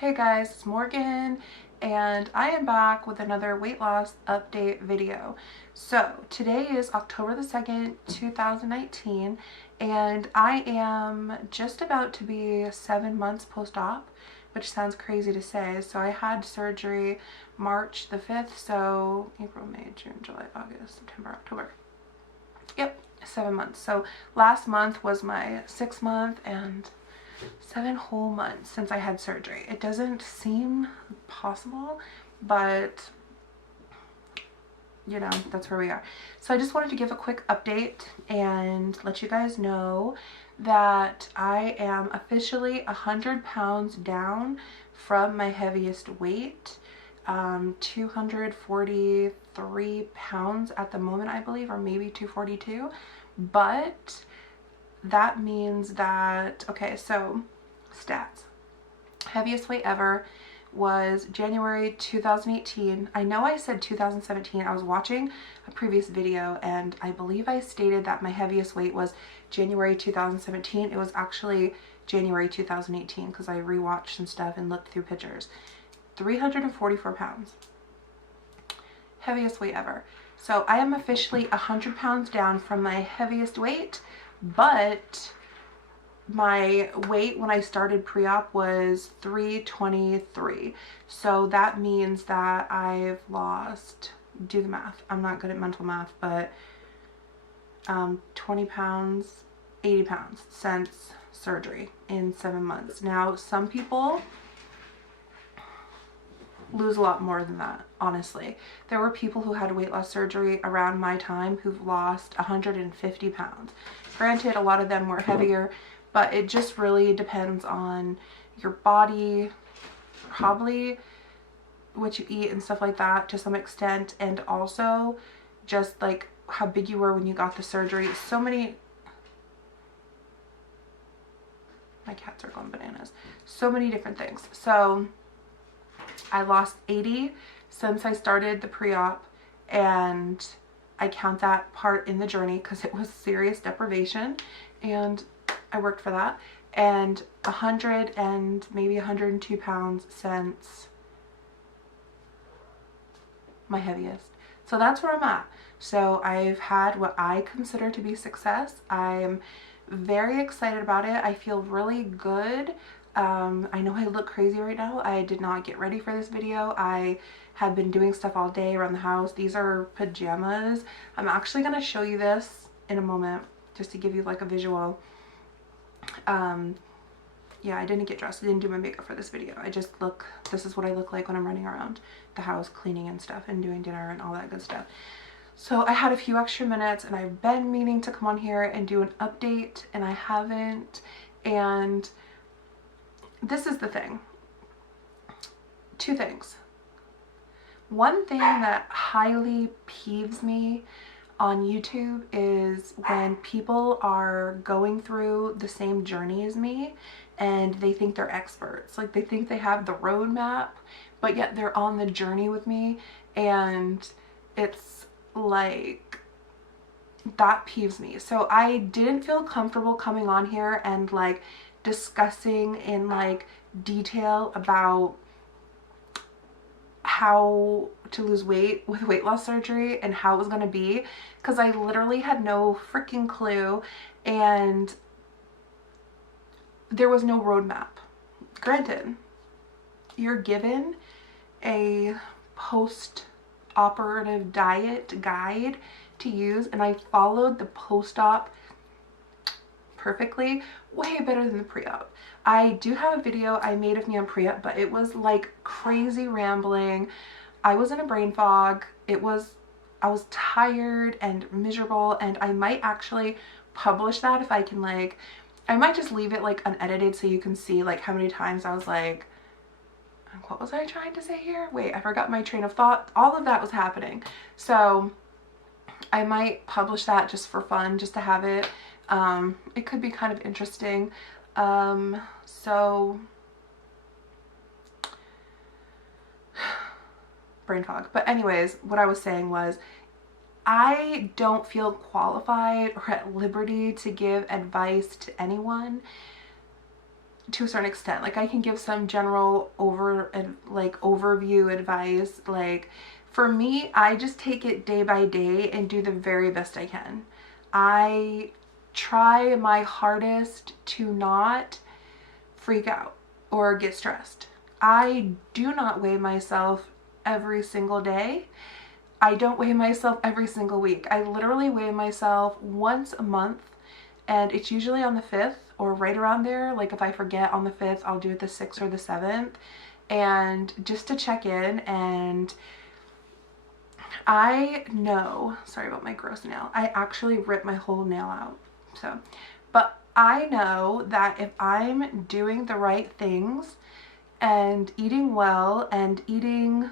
Hey guys, it's Morgan and I am back with another weight loss update video. So today is October the 2nd, 2019, and I am just about to be 7 months post-op, which sounds crazy to say. So I had surgery March the 5th, so April, May, June, July, August, September, October. Yep, 7 months. So last month was my 6th month and 7 whole months since I had surgery. It doesn't seem possible, but you know, that's where we are. So I just wanted to give a quick update and let you guys know that I am officially 100 pounds down from my heaviest weight. 243 pounds at the moment, I believe, or maybe 242, but that means that, okay, so stats. Heaviest weight ever was January 2018. I know I said 2017. I was watching a previous video and I believe I stated that my heaviest weight was January 2017. It was actually January 2018 because I rewatched some stuff and looked through pictures. 344 pounds. Heaviest weight ever. So I am officially 100 pounds down from my heaviest weight, but my weight when I started pre-op was 323. So that means that I've lost, do the math, I'm not good at mental math, but 20 pounds, 80 pounds since surgery in 7 months. Now, some people lose a lot more than that, honestly. There were people who had weight loss surgery around my time who've lost 150 pounds. Granted, a lot of them were heavier, but it just really depends on your body, probably what you eat and stuff like that to some extent, and also just like how big you were when you got the surgery. So many, my cats are going bananas. So many different things. So I lost 80 since I started the pre-op, and I count that part in the journey because it was serious deprivation and I worked for that. And 100 and maybe 102 pounds since my heaviest. So that's where I'm at. So I've had what I consider to be success. I'm very excited about it. I feel really good. I know I look crazy right now. I did not get ready for this video. I have been doing stuff all day around the house. These are pajamas. I'm actually going to show you this in a moment just to give you like a visual. Yeah, I didn't get dressed. I didn't do my makeup for this video. I just look, this is what I look like when I'm running around the house cleaning and stuff and doing dinner and all that good stuff. So I had a few extra minutes and I've been meaning to come on here and do an update and I haven't. And this is the thing. Two things. One thing that highly peeves me on YouTube is when people are going through the same journey as me and they think they're experts. Like they think they have the roadmap, but yet they're on the journey with me, and it's like, that peeves me. So I didn't feel comfortable coming on here and like discussing in like detail about how to lose weight with weight loss surgery and how it was going to be, because I literally had no freaking clue and there was no roadmap. Granted, you're given a post-operative diet guide to use, and I followed the post-op perfectly, way better than the pre-op. I do have a video I made of me on pre-op, but it was like crazy rambling. I was in a brain fog. I was tired and miserable, and I might actually publish that if I can, like, I might just leave it like unedited so you can see like how many times I was like, what was I trying to say here? Wait, I forgot my train of thought. All of that was happening. So I might publish that just for fun, just to have it. It could be kind of interesting. So brain fog. But anyways, what I was saying was, I don't feel qualified or at liberty to give advice to anyone to a certain extent. Like I can give some general overview advice. Like for me, I just take it day by day and do the very best I can. I try my hardest to not freak out or get stressed. I do not weigh myself every single day. I don't weigh myself every single week. I literally weigh myself once a month, and it's usually on the 5th or right around there. Like if I forget on the 5th, I'll do it the 6th or the 7th, and just to check in. And I know, sorry about my gross nail, I actually ripped my whole nail out. So, but I know that if I'm doing the right things and eating well and eating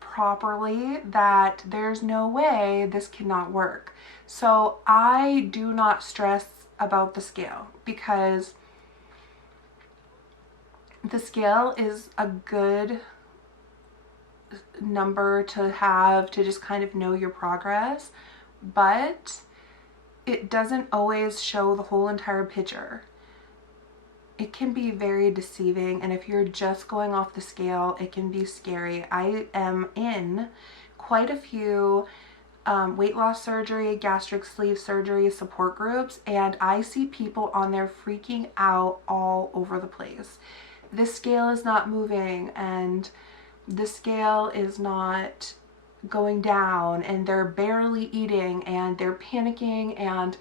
properly, that there's no way this cannot work. So I do not stress about the scale, because the scale is a good number to have to just kind of know your progress, but it doesn't always show the whole entire picture. It can be very deceiving, and if you're just going off the scale, it can be scary. I am in quite a few weight loss surgery, gastric sleeve surgery support groups, and I see people on there freaking out all over the place. This scale is not moving, and the scale is not going down, and they're barely eating, and they're panicking, and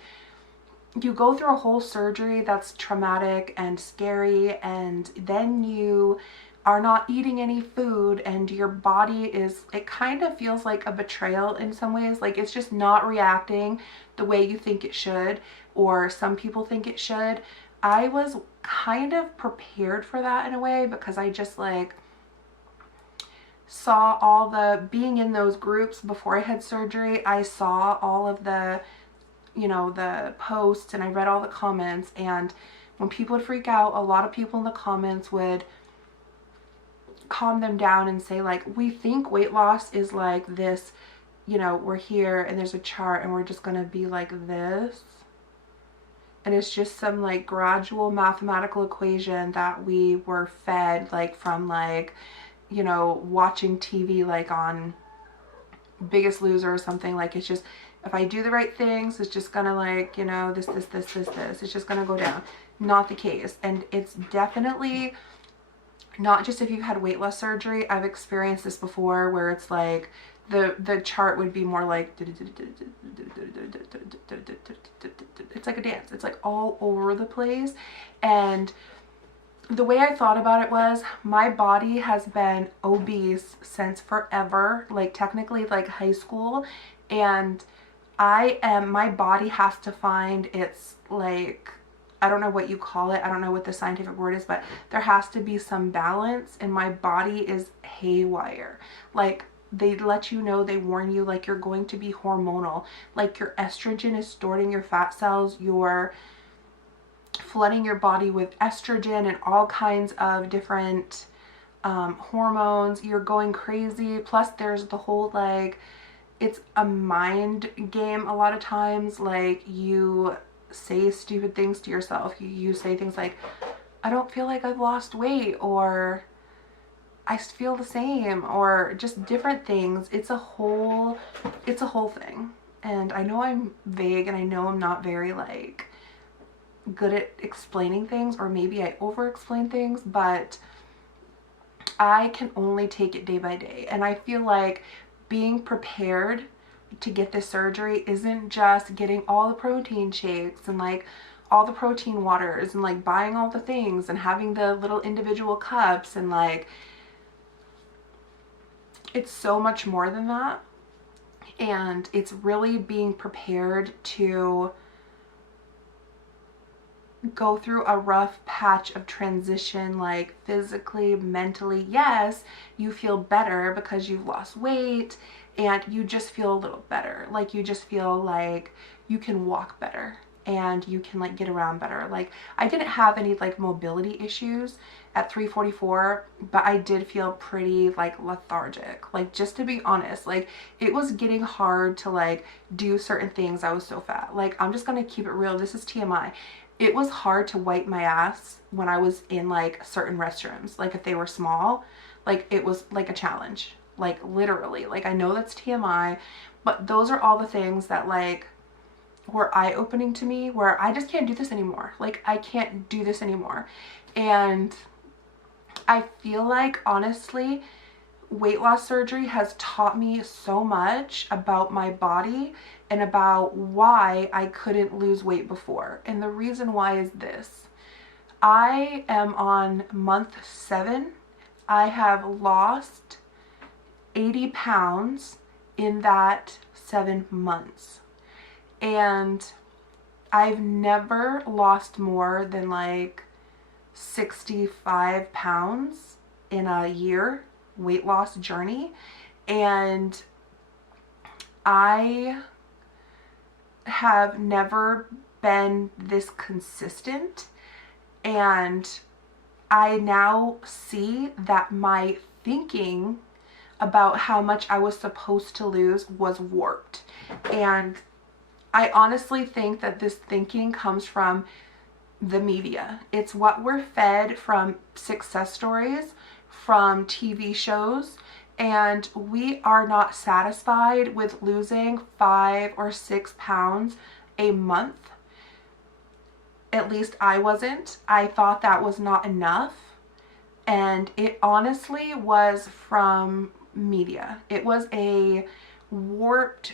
you go through a whole surgery that's traumatic and scary, and then you are not eating any food, and your body is, it kind of feels like a betrayal in some ways. Like it's just not reacting the way you think it should, or some people think it should. I was kind of prepared for that in a way, because I just like saw all the, being in those groups before I had surgery, I saw all of the, you know, the posts, and I read all the comments, and when people would freak out, a lot of people in the comments would calm them down and say like, we think weight loss is like this, you know, we're here and there's a chart and we're just gonna be like this, and it's just some like gradual mathematical equation that we were fed like from like, you know, watching TV like on Biggest Loser or something. Like it's just, if I do the right things, it's just gonna like, you know, this, it's just gonna go down. Not the case. And it's definitely not just if you've had weight loss surgery. I've experienced this before where it's like the chart would be more like, it's like a dance. It's like all over the place. And the way I thought about it was, my body has been obese since forever, like technically like high school, and my body has to find its like, I don't know what you call it, I don't know what the scientific word is, but there has to be some balance, and my body is haywire. Like they let you know, they warn you, like you're going to be hormonal, like your estrogen is stored in your fat cells, you're flooding your body with estrogen and all kinds of different hormones, you're going crazy. Plus there's the whole like, it's a mind game a lot of times. Like you say stupid things to yourself. You say things like, I don't feel like I've lost weight, or I feel the same, or just different things. It's a whole thing. And I know I'm vague, and I know I'm not very like good at explaining things, or maybe I over explain things, but I can only take it day by day. And I feel like being prepared to get this surgery isn't just getting all the protein shakes and like all the protein waters and like buying all the things and having the little individual cups, and like it's so much more than that. And it's really being prepared to go through a rough patch of transition, like physically, mentally. Yes, you feel better because you've lost weight, and you just feel a little better. Like you just feel like you can walk better, and you can like get around better. Like I didn't have any like mobility issues at 344, but I did feel pretty like lethargic. Like just to be honest, like it was getting hard to like do certain things. I was so fat. Like I'm just gonna keep it real. This is TMI. it was hard to wipe my ass when I was in like certain restrooms. Like if they were small, like it was like a challenge, like literally. Like I know that's TMI, but those are all the things that like were eye-opening to me, where I just can't do this anymore. Like I can't do this anymore. And I feel like honestly, weight loss surgery has taught me so much about my body and about why I couldn't lose weight before. And the reason why is this. I am on month 7. I have lost 80 pounds in that 7 months. And I've never lost more than like 65 pounds in a year weight loss journey. And I have never been this consistent, and I now see that my thinking about how much I was supposed to lose was warped. And I honestly think that this thinking comes from the media. It's what we're fed from success stories, from TV shows, and we are not satisfied with losing 5 or 6 pounds a month. At least I wasn't. I thought that was not enough, and it honestly was from media. It was a warped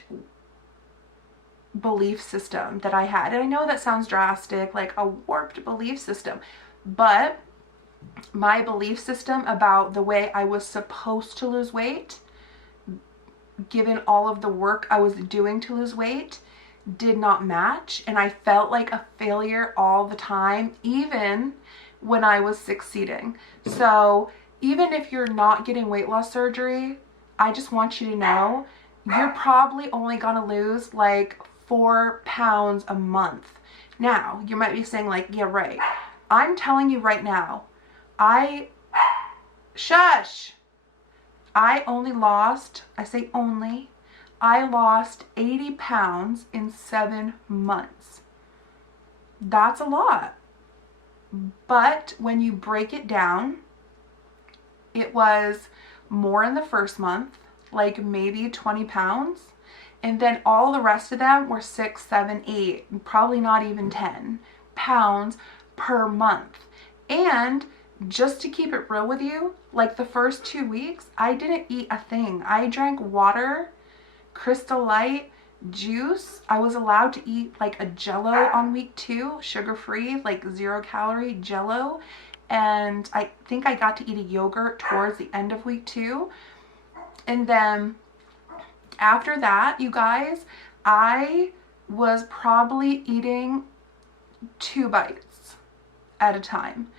belief system that I had. And I know that sounds drastic, like a warped belief system, but my belief system about the way I was supposed to lose weight, given all of the work I was doing to lose weight, did not match. And I felt like a failure all the time, even when I was succeeding. So even if you're not getting weight loss surgery, I just want you to know you're probably only gonna lose like 4 pounds a month. Now, you might be saying like, yeah, right. I'm telling you right now, I only lost, I say only, I lost 80 pounds in 7 months. That's a lot. But when you break it down, it was more in the first month, like maybe 20 pounds. And then all the rest of them were 6, 7, 8, probably not even 10 pounds per month. And just to keep it real with you, like the first 2 weeks, I didn't eat a thing. I drank water, Crystal Light, juice. I was allowed to eat like a Jello on week 2, sugar-free, like 0-calorie Jello. And I think I got to eat a yogurt towards the end of week 2. And then after that, you guys, I was probably eating 2 bites at a time.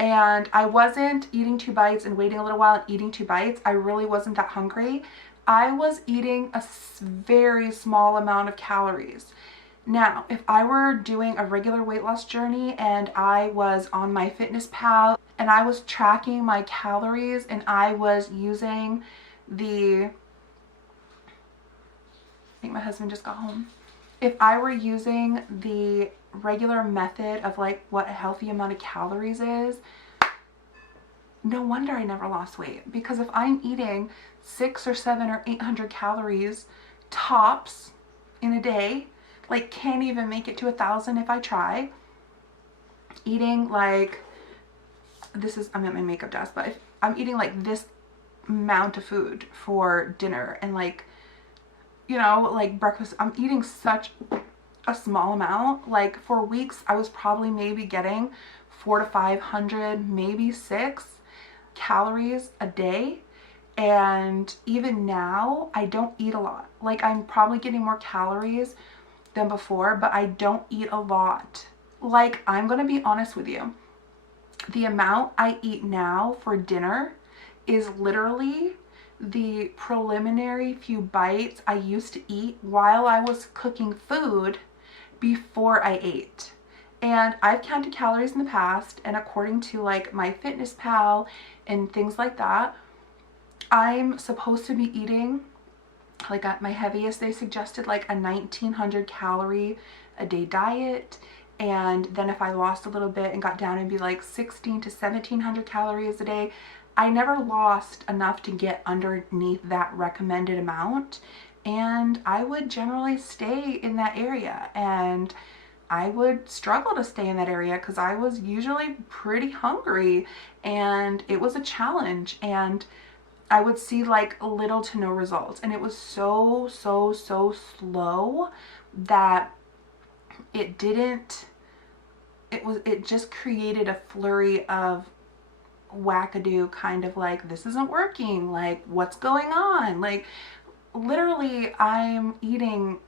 And I wasn't eating 2 bites and waiting a little while and eating 2 bites. I really wasn't that hungry. I was eating a very small amount of calories. Now, if I were doing a regular weight loss journey and I was on MyFitnessPal and I was tracking my calories and I was using I think my husband just got home. If I were using the regular method of like what a healthy amount of calories is, no wonder I never lost weight. Because if I'm eating 600 or 700 or 800 calories tops in a day, like can't even make it to 1,000 if I try, eating like, I'm at my makeup desk, but if I'm eating like this amount of food for dinner and like, you know, like breakfast, I'm eating such a small amount. Like for weeks, I was probably maybe getting 400 to 500, maybe 6 calories a day. And even now, I don't eat a lot. Like I'm probably getting more calories than before, but I don't eat a lot. Like, I'm gonna be honest with you. The amount I eat now for dinner is literally the preliminary few bites I used to eat while I was cooking food before I ate. And I've counted calories in the past, and according to like MyFitnessPal and things like that, I'm supposed to be eating, like at my heaviest, they suggested like a 1,900 calorie a day diet. And then if I lost a little bit and got down and be like 16 to 1700 calories a day, I never lost enough to get underneath that recommended amount. And I would generally stay in that area, and I would struggle to stay in that area because I was usually pretty hungry, and it was a challenge, and I would see like little to no results. And it was so slow that it just created a flurry of wackadoo, kind of like, this isn't working, like what's going on? Like literally I'm eating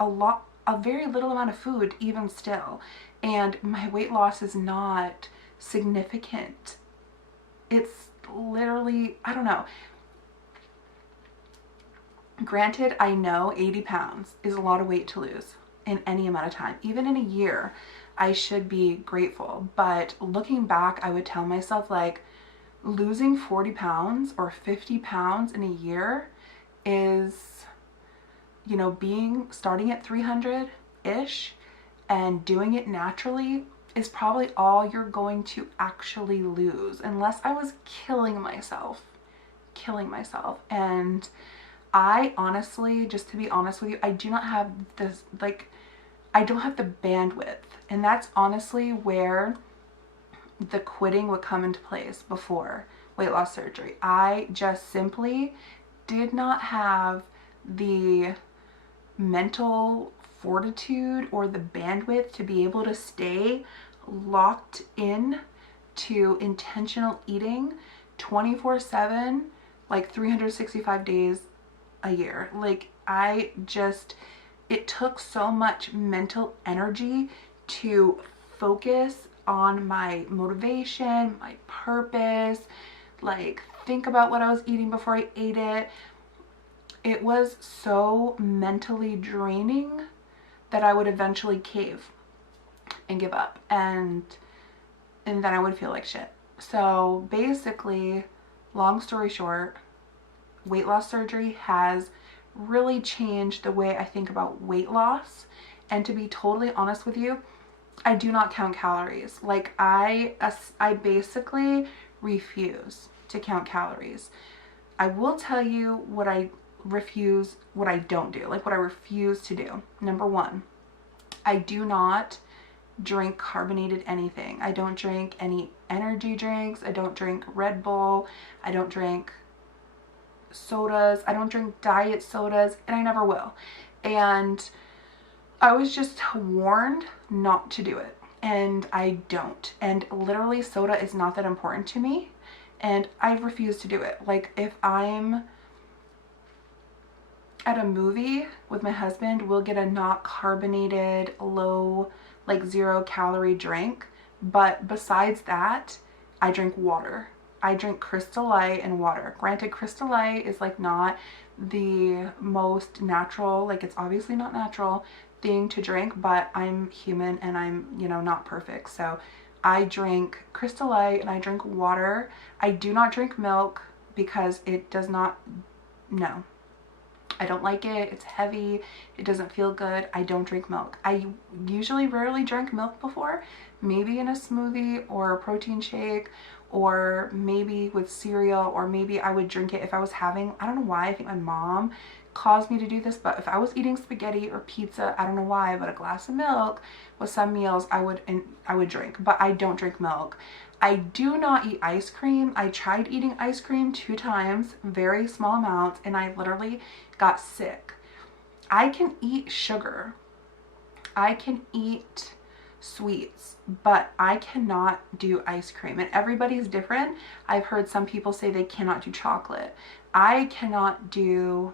a very little amount of food even still, and my weight loss is not significant. It's literally, I don't know. Granted, I know 80 pounds is a lot of weight to lose in any amount of time. Even in a year, I should be grateful. But looking back, I would tell myself, like, losing 40 pounds or 50 pounds in a year is, you know, starting at 300-ish and doing it naturally is probably all you're going to actually lose, unless I was killing myself. And I honestly, just to be honest with you, I do not have this, like, I don't have the bandwidth. And that's honestly where the quitting would come into place before weight loss surgery. I just simply did not have the mental fortitude or the bandwidth to be able to stay locked in to intentional eating 24/7, like 365 days a year. Like it took so much mental energy to focus on my motivation, my purpose, like think about what I was eating before I ate it. It was so mentally draining that I would eventually cave and give up, and then I would feel like shit. So basically, long story short, weight loss surgery has really changed the way I think about weight loss. And to be totally honest with you, I do not count calories. Like I basically refuse to count calories. I will tell you what I don't do, like what I refuse to do. Number one, I do not drink carbonated anything. I don't drink any energy drinks. I don't drink Red Bull. I don't drink sodas. I don't drink diet sodas, and I never will. And I was just warned not to do it, and I don't. And literally, soda is not that important to me, and I refuse to do it. Like if I'm at a movie with my husband, we'll get a not carbonated, low, like 0-calorie drink. But besides that, I drink water. I drink Crystal Light and water. Granted, Crystal Light is like not the most natural, like it's obviously not natural thing to drink, but I'm human and I'm, you know, not perfect. So I drink Crystal Light and I drink water. I do not drink milk because it does not, no. I don't like it. It's heavy. It doesn't feel good. I don't drink milk. I usually rarely drank milk before, maybe in a smoothie or a protein shake, or maybe with cereal, or maybe I would drink it if I was having, I don't know why, I think my mom caused me to do this, but if I was eating spaghetti or pizza, I don't know why, but a glass of milk with some meals I would drink, but I don't drink milk. I do not eat ice cream. I tried eating ice cream 2 times, very small amounts, and I literally got sick. I can eat sugar. I can eat sweets, but I cannot do ice cream, and everybody's different. I've heard some people say they cannot do chocolate. I cannot do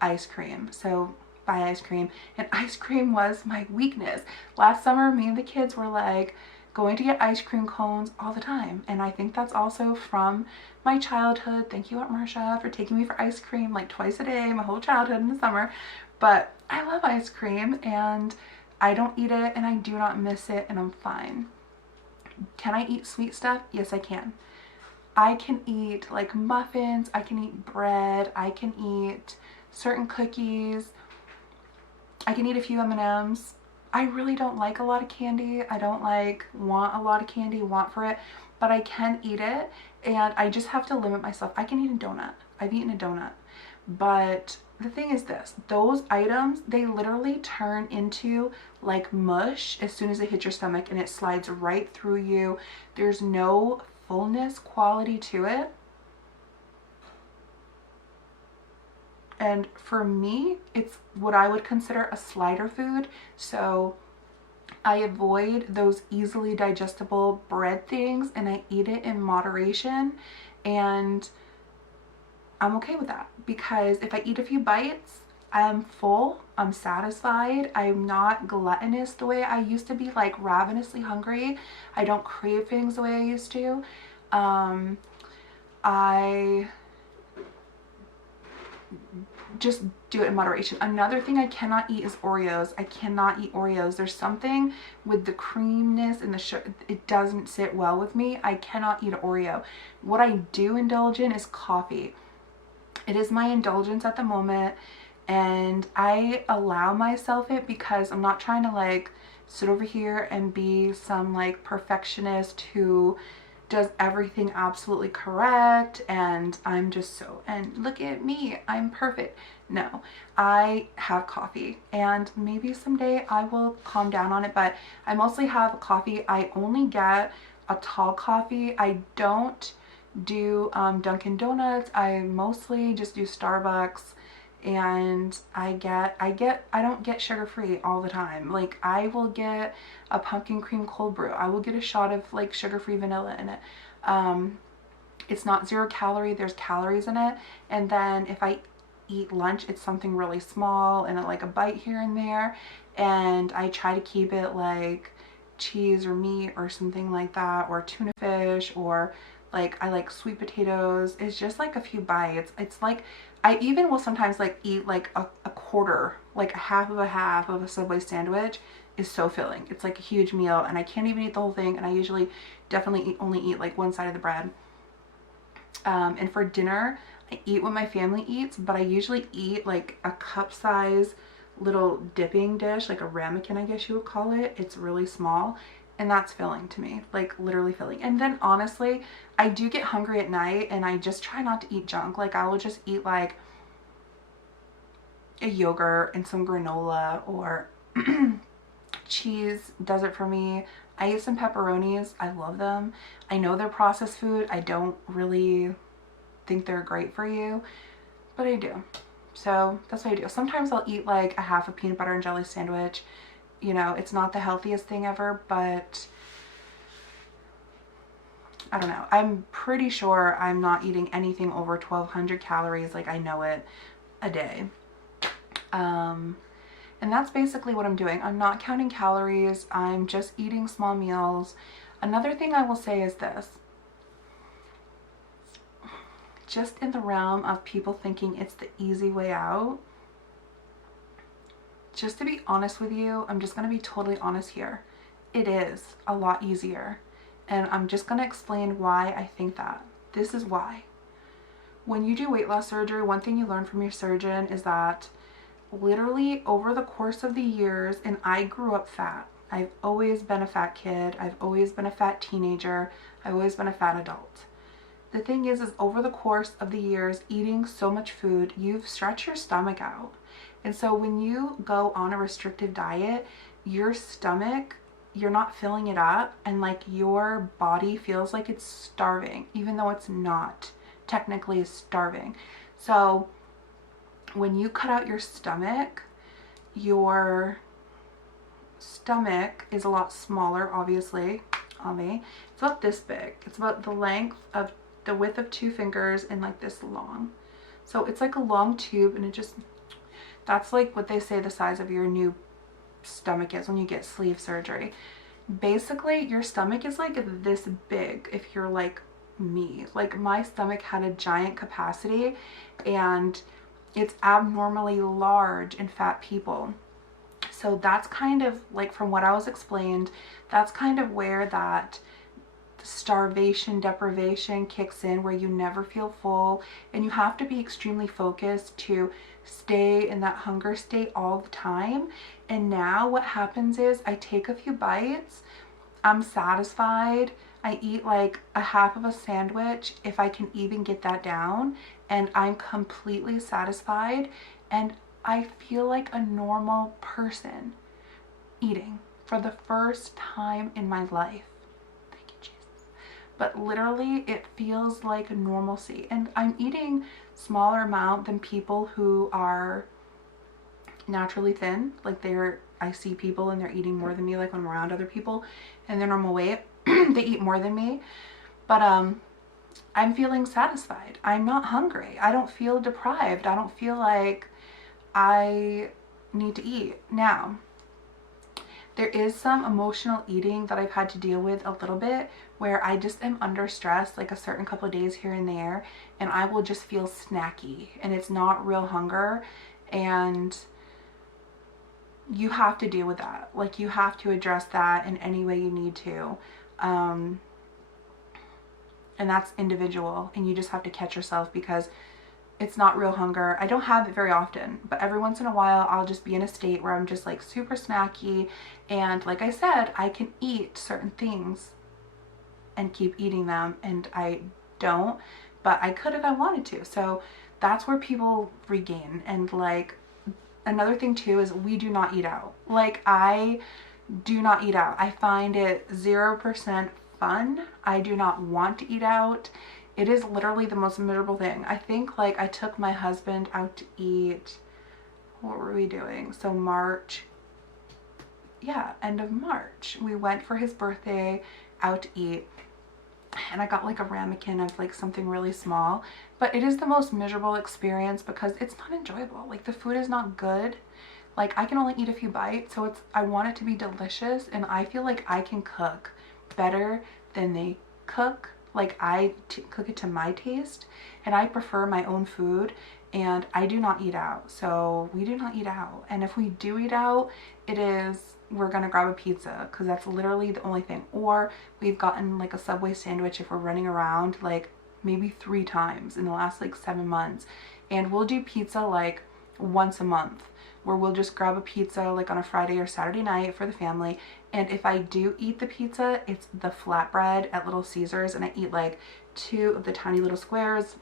ice cream, so buy ice cream. And ice cream was my weakness. Last summer, me and the kids were like going to get ice cream cones all the time, and I think that's also from my childhood. Thank you, Aunt Marsha, for taking me for ice cream like twice a day my whole childhood in the summer. But I love ice cream, and I don't eat it, and I do not miss it, and I'm fine. Can I eat sweet stuff? Yes, I can. I can eat like muffins, I can eat bread, I can eat certain cookies, I can eat a few M&Ms, I really don't like a lot of candy. I don't like want a lot of candy, want for it, but I can eat it, and I just have to limit myself. I can eat a donut. I've eaten a donut. But the thing is this, those items, they literally turn into like mush as soon as they hit your stomach, and it slides right through you. There's no fullness quality to it. And for me, it's what I would consider a slider food. So I avoid those easily digestible bread things, and I eat it in moderation. And I'm okay with that, because if I eat a few bites, I'm full, I'm satisfied, I'm not gluttonous the way I used to be, like ravenously hungry. I don't crave things the way I used to. I just do it in moderation. Another thing I cannot eat is Oreos. I cannot eat Oreos. There's something with the creaminess and the sugar, it doesn't sit well with me. I cannot eat an Oreo. What I do indulge in is coffee. It is my indulgence at the moment, and I allow myself it because I'm not trying to like sit over here and be some like perfectionist who does everything absolutely correct and I'm just so, and look at me, I'm perfect. No, I have coffee, and maybe someday I will calm down on it, but I mostly have coffee. I only get a tall coffee. I don't do Dunkin' Donuts. I mostly just do Starbucks, and I don't get sugar-free all the time. Like, I will get a pumpkin cream cold brew. I will get a shot of like sugar-free vanilla in it. It's not 0 calorie, there's calories in it. And then if I eat lunch, it's something really small and like a bite here and there, and I try to keep it like cheese or meat or something like that, or tuna fish, or like I like sweet potatoes. It's just like a few bites. It's like I even will sometimes like eat like a quarter, like a half of a Subway sandwich is so filling. It's like a huge meal, and I can't even eat the whole thing, and I usually definitely only eat like one side of the bread. And for dinner, I eat what my family eats, but I usually eat like a cup size little dipping dish, like a ramekin, I guess you would call it. It's really small, and that's filling to me, like literally filling. And then honestly, I do get hungry at night, and I just try not to eat junk. Like, I will just eat like a yogurt and some granola, or cheese does it for me. I eat some pepperonis. I love them. I know they're processed food. I don't really think they're great for you, but I do. So that's what I do. Sometimes I'll eat like a half a peanut butter and jelly sandwich. You know, it's not the healthiest thing ever, but I don't know. I'm pretty sure I'm not eating anything over 1,200 calories, like I know it, a day. And that's basically what I'm doing. I'm not counting calories. I'm just eating small meals. Another thing I will say is this. Just in the realm of people thinking it's the easy way out, just to be honest with you, I'm just going to be totally honest here. It is a lot easier. And I'm just going to explain why I think that. This is why. When you do weight loss surgery, one thing you learn from your surgeon is that literally over the course of the years, and I grew up fat. I've always been a fat kid. I've always been a fat teenager. I've always been a fat adult. The thing is over the course of the years, eating so much food, you've stretched your stomach out. And so when you go on a restrictive diet, your stomach, you're not filling it up, and like your body feels like it's starving, even though it's not technically starving. So when you cut out your stomach is a lot smaller, obviously, on me. It's about this big. It's about the width of 2 fingers, and like this long. So it's like a long tube, and that's like what they say the size of your new stomach is when you get sleeve surgery. Basically, your stomach is like this big if you're like me. Like, my stomach had a giant capacity, and it's abnormally large in fat people. So that's kind of like, from what I was explained, that's kind of where that starvation deprivation kicks in, where you never feel full, and you have to be extremely focused to stay in that hunger state all the time. And now what happens is I take a few bites, I'm satisfied, I eat like a half of a sandwich if I can even get that down, and I'm completely satisfied, and I feel like a normal person eating for the first time in my life. Thank you, Jesus. But literally it feels like normalcy, and I'm eating smaller amount than people who are naturally thin. Like I see people and they're eating more than me, like when I'm around other people and their normal weight, they eat more than me. But I'm feeling satisfied. I'm not hungry. I don't feel deprived. I don't feel like I need to eat. Now, there is some emotional eating that I've had to deal with a little bit, where I just am under stress like a certain couple of days here and there, and I will just feel snacky, and it's not real hunger, and you have to deal with that. Like, you have to address that in any way you need to. And that's individual, and you just have to catch yourself, because it's not real hunger. I don't have it very often, but every once in a while I'll just be in a state where I'm just like super snacky, and like I said, I can eat certain things and keep eating them, and I don't, but I could if I wanted to. So that's where people regain. And like, another thing too is we do not eat out. Like, I do not eat out. I find it 0% fun. I do not want to eat out. It is literally the most miserable thing. I think like I took my husband out to eat, what were we doing? So March, yeah, end of March. We went for his birthday out to eat, and I got like a ramekin of like something really small, but it is the most miserable experience because it's not enjoyable. Like, the food is not good. Like, I can only eat a few bites, so I want it to be delicious, and I feel like I can cook better than they cook. Like, I cook it to my taste, and I prefer my own food, and I do not eat out. So we do not eat out. And if we do eat out, we're gonna grab a pizza, because that's literally the only thing. Or we've gotten like a Subway sandwich if we're running around, like maybe 3 times in the last like 7 months. And we'll do pizza like once a month, where we'll just grab a pizza like on a Friday or Saturday night for the family. And if I do eat the pizza, it's the flatbread at Little Caesars, and I eat like 2 of the tiny little squares,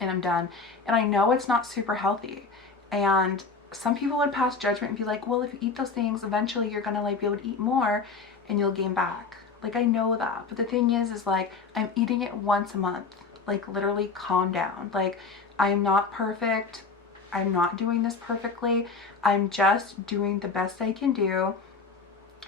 and I'm done. And I know it's not super healthy, and some people would pass judgment and be like, well, if you eat those things, eventually you're gonna like be able to eat more and you'll gain back. Like, I know that, but the thing is like, I'm eating it once a month. Like, literally, calm down. Like, I'm not perfect. I'm not doing this perfectly. I'm just doing the best I can do,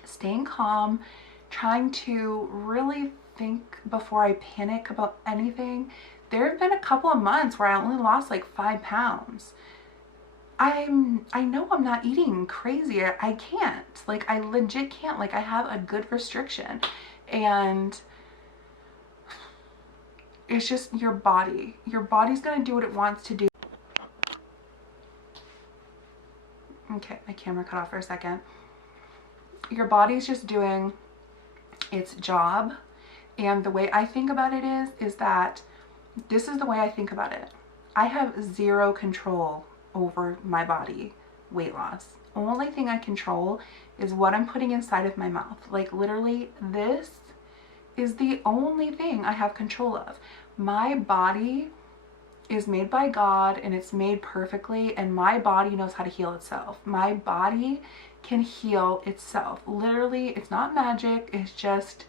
staying calm, trying to really think before I panic about anything. There have been a couple of months where I only lost like 5 pounds. I know I'm not eating crazy. I can't. Like, I legit can't. Like, I have a good restriction, and it's just your body. Your body's gonna do what it wants to do. Okay, my camera cut off for a second. Your body's just doing its job, and the way I think about it is that this is the way I think about it. I have 0 control over my body weight loss. Only thing I control is what I'm putting inside of my mouth. Like, literally, this is the only thing I have control of. My body is made by God, and it's made perfectly, and my body knows how to heal itself. My body can heal itself. Literally, it's not magic. It's just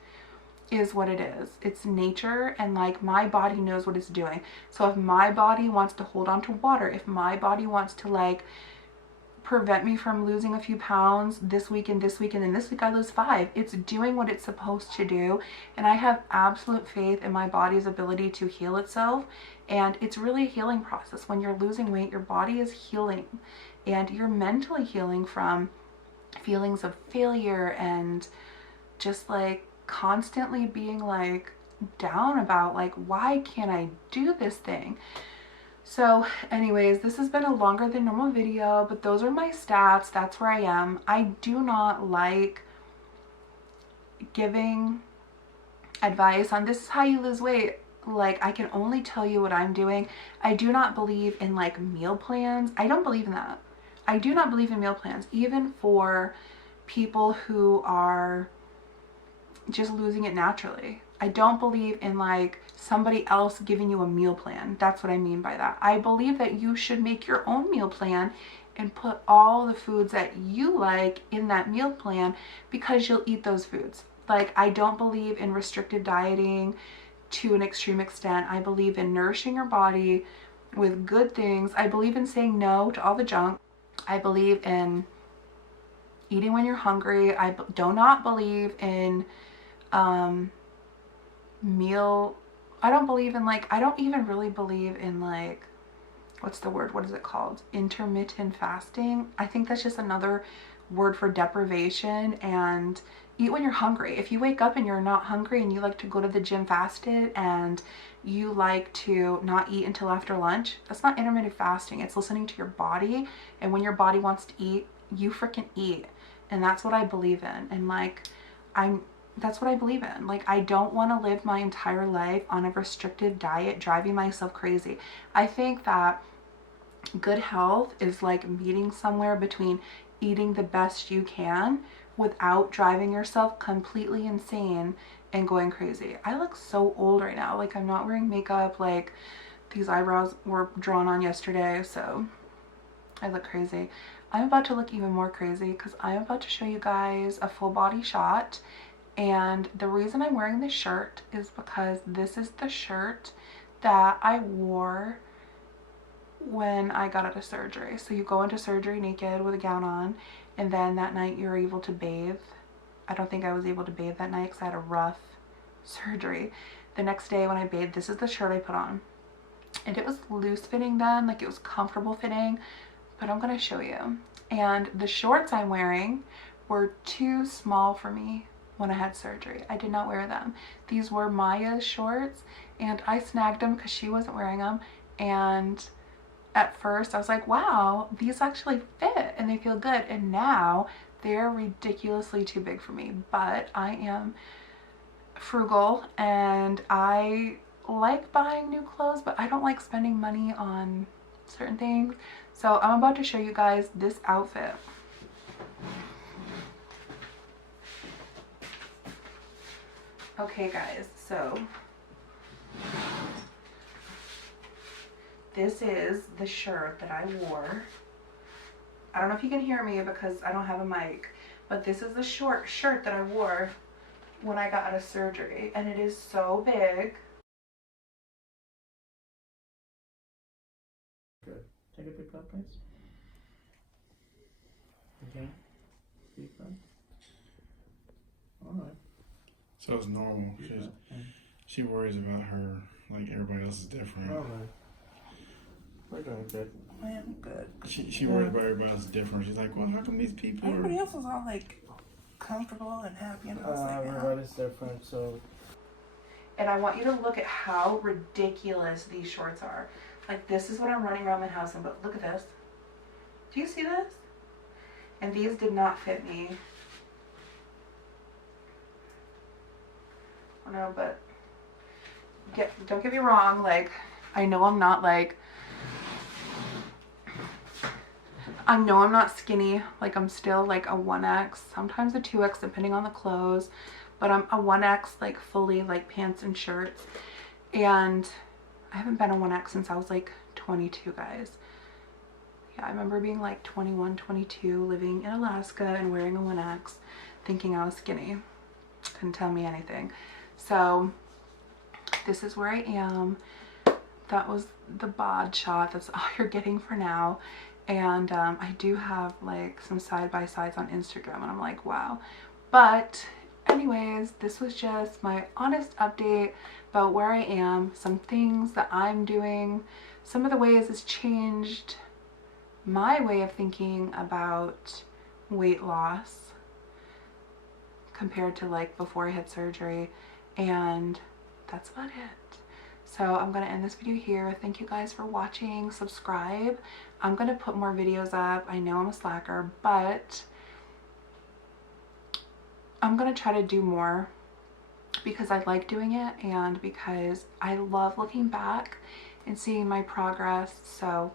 is what it is. It's nature, and like, my body knows what it's doing. So if my body wants to hold on to water, if my body wants to like prevent me from losing a few pounds this week and this week, and then this week I lose 5, it's doing what it's supposed to do. And I have absolute faith in my body's ability to heal itself, and it's really a healing process. When you're losing weight, your body is healing, and you're mentally healing from feelings of failure and just like constantly being like down about like, why can't I do this thing? So anyways, this has been a longer than normal video, but those are my stats. That's where I am. I do not like giving advice on this is how you lose weight. Like, I can only tell you what I'm doing. I do not believe in like meal plans. I don't believe in that. I do not believe in meal plans, even for people who are just losing it naturally. I don't believe in like somebody else giving you a meal plan. That's what I mean by that. I believe that you should make your own meal plan and put all the foods that you like in that meal plan, because you'll eat those foods. Like, I don't believe in restrictive dieting to an extreme extent. I believe in nourishing your body with good things. I believe in saying no to all the junk. I believe in eating when you're hungry. I do not believe in meal. I don't believe in like, I don't even really believe in like, what's the word? What is it called? Intermittent fasting. I think that's just another word for deprivation. And eat when you're hungry. If you wake up and you're not hungry and you like to go to the gym fasted and you like to not eat until after lunch, that's not intermittent fasting. It's listening to your body. And when your body wants to eat, you freaking eat. And that's what I believe in. And like, that's what I believe in. Like, I don't want to live my entire life on a restrictive diet, driving myself crazy. I think that good health is like meeting somewhere between eating the best you can without driving yourself completely insane and going crazy. I look so old right now. Like, I'm not wearing makeup. Like, these eyebrows were drawn on yesterday, so I look crazy. I'm about to look even more crazy because I'm about to show you guys a full body shot. And the reason I'm wearing this shirt is because this is the shirt that I wore when I got out of surgery. So you go into surgery naked with a gown on, and then that night you're able to bathe. I don't think I was able to bathe that night because I had a rough surgery. The next day when I bathed, this is the shirt I put on. And it was loose fitting then, like it was comfortable fitting, but I'm gonna show you. And the shorts I'm wearing were too small for me when I had surgery. I did not wear them. These were Maya's shorts, and I snagged them because she wasn't wearing them. And at first I was like, wow, these actually fit and they feel good. And now they're ridiculously too big for me. But I am frugal and I like buying new clothes, but I don't like spending money on certain things. So I'm about to show you guys this outfit. Okay guys, so this is the shirt that I wore. I don't know if you can hear me because I don't have a mic, but this is the short shirt that I wore when I got out of surgery, and it is so big. Good. Take a deep breath, please. Okay. Deep breath. All right. So it's normal. She worries about her, like everybody else is different. All right. We're doing good. I am good. She worries about everybody else is different. She's like, well, how come these people Everybody else is all like comfortable and happy, and I was like, everybody's different, so. And I want you to look at how ridiculous these shorts are. Like, this is what I'm running around my house in, but look at this. Do you see this? And these did not fit me. I know, but don't get me wrong, like, I know I'm not like, I know I'm not skinny, like I'm still like a 1X, sometimes a 2X depending on the clothes, but I'm a 1X, like fully like pants and shirts. And I haven't been a 1X since I was like 22, guys. Yeah, I remember being like 21, 22, living in Alaska and wearing a 1X, thinking I was skinny. Couldn't tell me anything. So this is where I am. That was the bod shot. That's all you're getting for now. And I do have like some side-by-sides on Instagram, and I'm like, wow. But anyways, this was just my honest update about where I am, some things that I'm doing, some of the ways it's changed my way of thinking about weight loss compared to like before I had surgery. And that's about it. So I'm gonna end this video here. Thank you guys for watching. Subscribe. I'm gonna put more videos up. I know I'm a slacker, but I'm gonna try to do more because I like doing it and because I love looking back and seeing my progress. So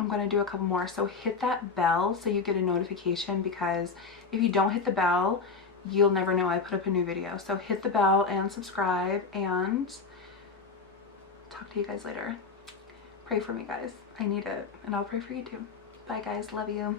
I'm gonna do a couple more. So hit that bell so you get a notification, because if you don't hit the bell, you'll never know I put up a new video. So hit the bell and subscribe, and talk to you guys later. Pray for me, guys. I need it, and I'll pray for you too. Bye guys, love you.